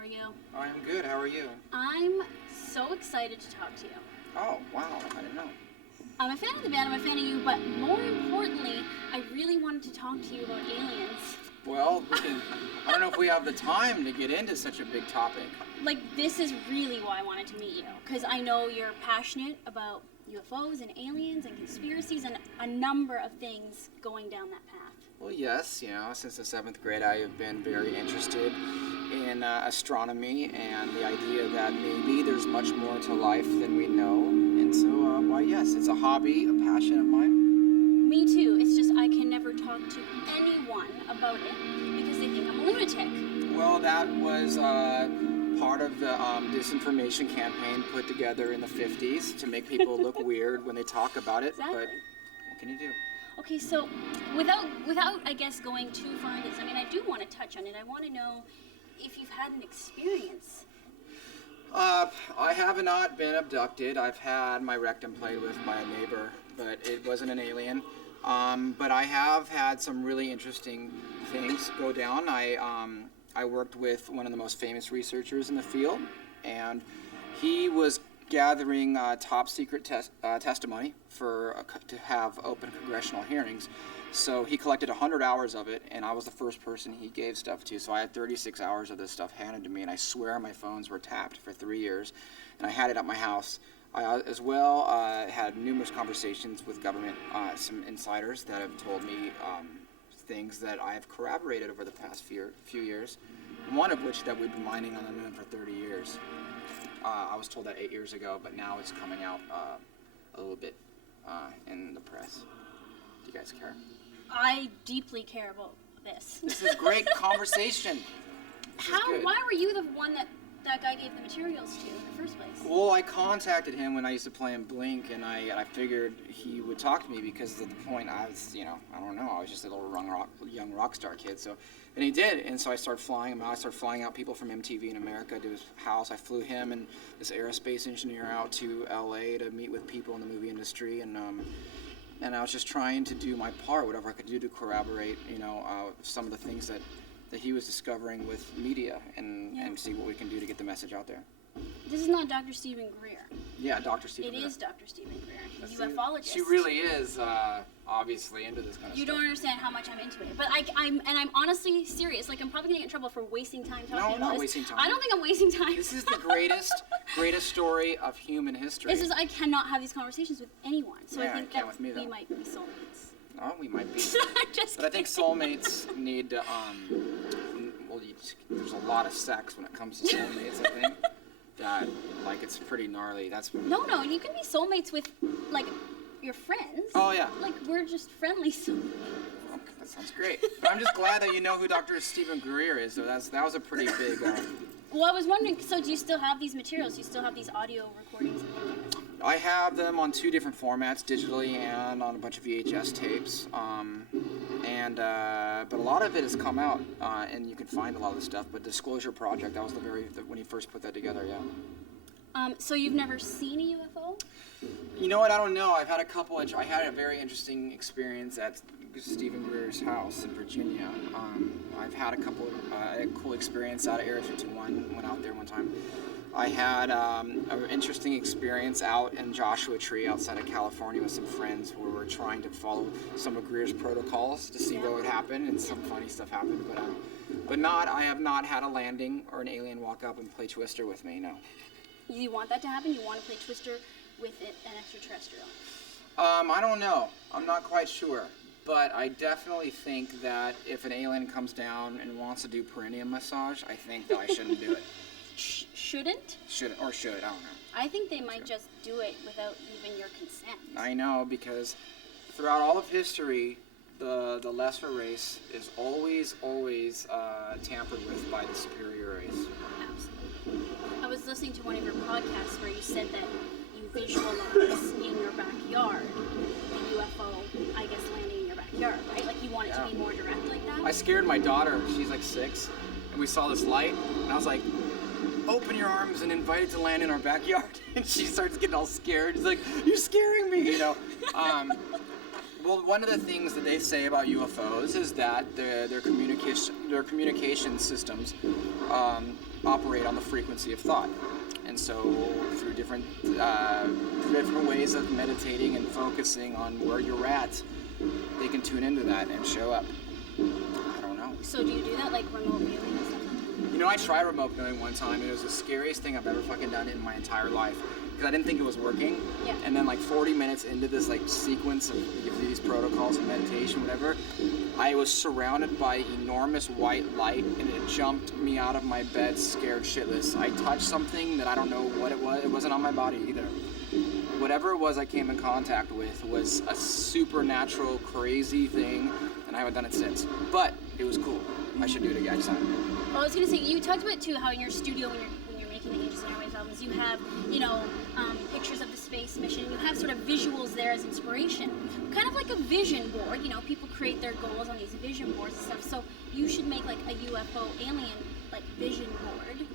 are you? I'm good. How are you? I'm so excited to talk to you. Oh, wow. I didn't know. I'm a fan of the band, I'm a fan of you, but more importantly, I really wanted to talk to you about aliens. Well, I don't know if we have the time to get into such a big topic. Like, this is really why I wanted to meet you, because I know you're passionate about UFOs and aliens and conspiracies and a number of things going down that path. Well, yes, since the 7th grade I have been very interested in astronomy and the idea that maybe there's much more to life than we know. And so, why, yes, it's a hobby, a passion of mine. Me too. It's just I can never talk to anyone about it because they think I'm a lunatic. Well, that was part of the disinformation campaign put together in the 50s to make people look weird when they talk about it. Exactly. But what can you do? Okay, so without I guess going too far into this, I mean, I do want to touch on it. I want to know if you've had an experience. I have not been abducted. I've had my rectum played with by a neighbor, but it wasn't an alien. But I have had some really interesting things go down. I worked with one of the most famous researchers in the field, and he was gathering top secret testimony to have open congressional hearings. So he collected 100 hours of it, and I was the first person he gave stuff to. So I had 36 hours of this stuff handed to me, and I swear my phones were tapped for 3 years, and I had it at my house. I as well had numerous conversations with government, some insiders that have told me things that I have corroborated over the past few years, one of which that we've been mining on the moon for 30 years. I was told that 8 years ago, but now it's coming out a little bit in the press. Do you guys care? I deeply care about this. This is great conversation. Why were you the one that guy gave the materials to in the first place? Well, I contacted him when I used to play in Blink, and I figured he would talk to me because at the point I was, I don't know, I was just a little young rock star kid. So, and he did, and so I started flying him out. I started flying out people from MTV in America to his house. I flew him and this aerospace engineer out to LA to meet with people in the movie industry, and I was just trying to do my part, whatever I could do to corroborate, some of the things that he was discovering with media and see what we can do to get the message out there. This is not Dr. Stephen Greer. Yeah, Dr. Stephen Greer. It is Dr. Stephen Greer. He's a ufologist. She really is obviously into this kind of stuff. You don't understand how much I'm into it. But I'm honestly serious. Like, I'm probably going to get in trouble for wasting time talking about this. No, I'm not wasting time. I don't think I'm wasting time. This is the greatest story of human history. It's just I cannot have these conversations with anyone. So yeah, I think that we might be soulmates. Oh, we might be. But I think soulmates need to, there's a lot of sex when it comes to soulmates, I think. That, it's pretty gnarly. No, you can be soulmates with, your friends. Oh, yeah. We're just friendly soulmates. Okay, that sounds great. But I'm just glad that you know who Dr. Stephen Greer is. So that was a pretty big... Well, I was wondering, so do you still have these materials? Do you still have these audio recordings and things like that? I have them on 2 different formats, digitally and on a bunch of VHS tapes. But a lot of it has come out, and you can find a lot of the stuff. But Disclosure Project, that was when he first put that together, yeah. So you've never seen a UFO? You know what? I don't know. I had a very interesting experience at Stephen Greer's house in Virginia. I've had a cool experience out at Area 51. Went out there one time. I had an interesting experience out in Joshua Tree outside of California with some friends where we were trying to follow some of Greer's protocols to see what would happen, and some funny stuff happened. But I have not had a landing or an alien walk up and play Twister with me. No. You want that to happen? You want to play Twister with an extraterrestrial? I don't know. I'm not quite sure. But I definitely think that if an alien comes down and wants to do perineum massage, I think that I shouldn't do it. Shouldn't? Should, I don't know. I think they might just do it without even your consent. I know, because throughout all of history, the lesser race is always tampered with by the superior race. Absolutely. I was listening to one of your podcasts where you said that you visualize in your backyard the UFO, I guess, landing in your backyard, right? Like, you want it to be more direct like that? I scared my daughter. She's 6, and we saw this light, and I was like, open your arms and invite it to land in our backyard. And she starts getting all scared. She's like, you're scaring me, Well, one of the things that they say about UFOs is that their communication systems operate on the frequency of thought, and so through different ways of meditating and focusing on where you're at, they can tune into that and show up. I don't know. So do you do that, like remote viewing and stuff? You know, I tried remote viewing one time, and it was the scariest thing I've ever fucking done in my entire life. Because I didn't think it was working. Yeah. And then like 40 minutes into this like sequence of these protocols of meditation, whatever, I was surrounded by enormous white light, and it jumped me out of my bed scared shitless. I touched something that I don't know what it was. It wasn't on my body either. Whatever it was I came in contact with was a supernatural, crazy thing, and I haven't done it since. But it was cool. I should do it again sometime. Well, I was gonna say, you talked about too how in your studio when you're making the Angels and Airwaves albums, you have, pictures of the space mission. You have sort of visuals there as inspiration, kind of like a vision board. People create their goals on these vision boards and stuff. So you should make like a UFO alien like vision board.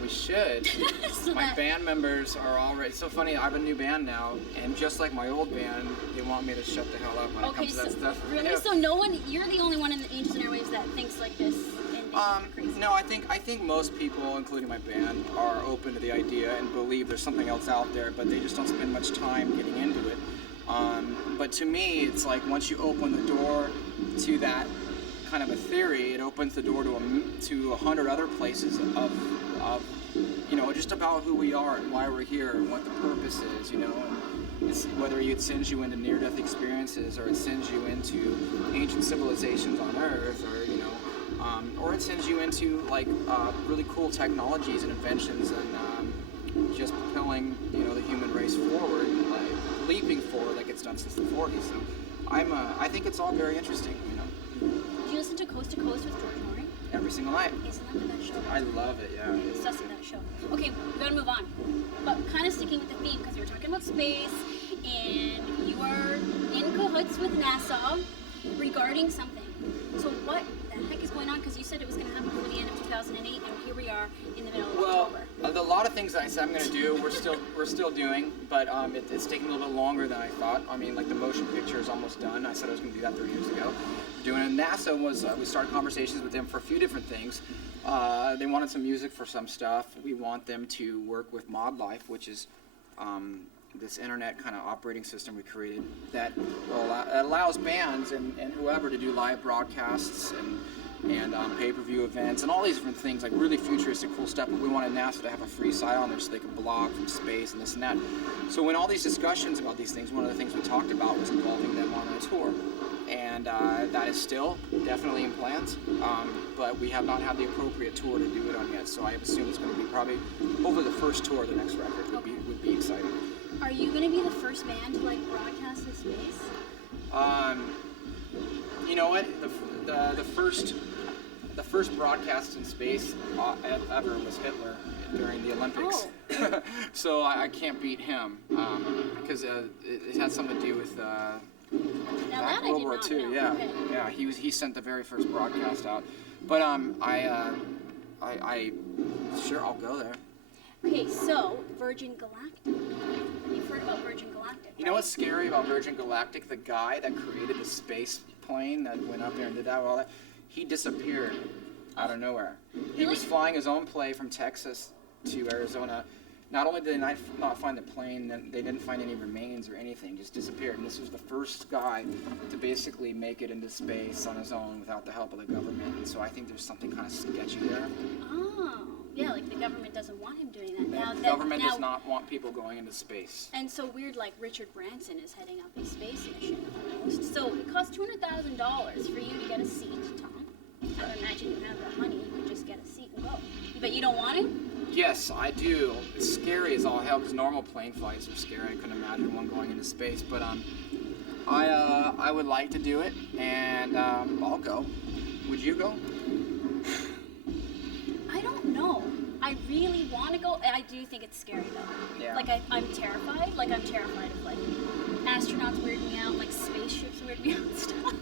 We should. So my band members are already. It's so funny. I have a new band now, and just like my old band, they want me to shut the hell up when it comes to that stuff. Really? Yeah. So no one, you're the only one in the Angels and Airwaves that thinks like this. No, I think most people, including my band, are open to the idea and believe there's something else out there, but they just don't spend much time getting into it. But to me, it's like once you open the door to that kind of a theory, it opens the door to 100 other places of just about who we are and why we're here and what the purpose is, and it's, whether it sends you into near-death experiences or it sends you into ancient civilizations on Earth, or it sends you into like really cool technologies and inventions and just propelling the human race forward, like leaping forward like it's done since the 40s. So I think it's all very interesting. Do you listen to Coast with George Norrie? Every single night. Isn't that the best show? I love it. Yeah. It's just the best show. Okay, we gotta move on, but kind of sticking with the theme because we were talking about space, and you are in cahoots with NASA regarding something. So what the heck is going on? Because you said it was going to happen before the end of 2008, and here we are in the middle of October. A lot of things that I said I'm going to do, we're still doing, but it's taking a little bit longer than I thought. I mean, like the motion picture is almost done. I said I was going to do that 3 years ago. Doing it. NASA was we started conversations with them for a few different things. They wanted some music for some stuff. We want them to work with Mod Life, which is this internet kind of operating system we created that allows bands and whoever to do live broadcasts and pay-per-view events and all these different things, like really futuristic cool stuff. But we wanted NASA to have a free site on there so they could blog from space and this and that. So in all these discussions about these things, one of the things we talked about was involving them on a tour. And that is still definitely in plans, but we have not had the appropriate tour to do it on yet. So I assume it's going to be probably over the first tour of the next record would be exciting. Are you going to be the first band to like broadcast in space? You know what? The first broadcast in space ever was Hitler during the Olympics. Oh. So I can't beat him because it had something to do with World War II. Yeah, okay. Yeah. He sent the very first broadcast out. But I sure I'll go there. Okay, so Virgin Galactic. You've heard about Virgin Galactic, You know what's scary about Virgin Galactic? The guy that created the space plane that went up there and did that, all that, he disappeared out of nowhere. He was flying his own plane from Texas to Arizona. Not only did they not find the plane, they didn't find any remains or anything, just disappeared. And this was the first guy to basically make it into space on his own without the help of the government. And so I think there's something kind of sketchy there. Oh, yeah, like the government doesn't want him doing that. The government does not want people going into space. And so weird, like Richard Branson is heading up a space mission almost. So it costs $200,000 for you to get a seat, Tom. I would imagine you have that money, you could just get a seat and go. But you don't want to? Yes, I do. It's scary as all hell because normal plane flights are scary. I couldn't imagine one going into space, but I would like to do it, and I'll go. Would you go? I don't know. I really want to go. I do think it's scary though. Yeah. Like I'm terrified. Like I'm terrified of like astronauts weird me out, like spaceships weird me out and stuff.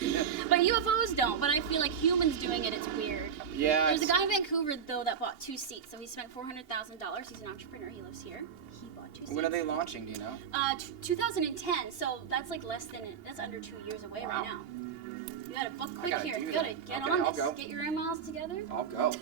Yeah. But UFOs don't. But I feel like humans doing it, it's weird. Yeah. There's a guy in Vancouver though that bought 2 seats. So he spent $400,000. He's an entrepreneur. He lives here. He bought 2 seats. When are they launching? Do you know? 2010. So that's like that's under 2 years away right now. You gotta book quick here. You gotta get on this. Go. Get your air miles together. I'll go.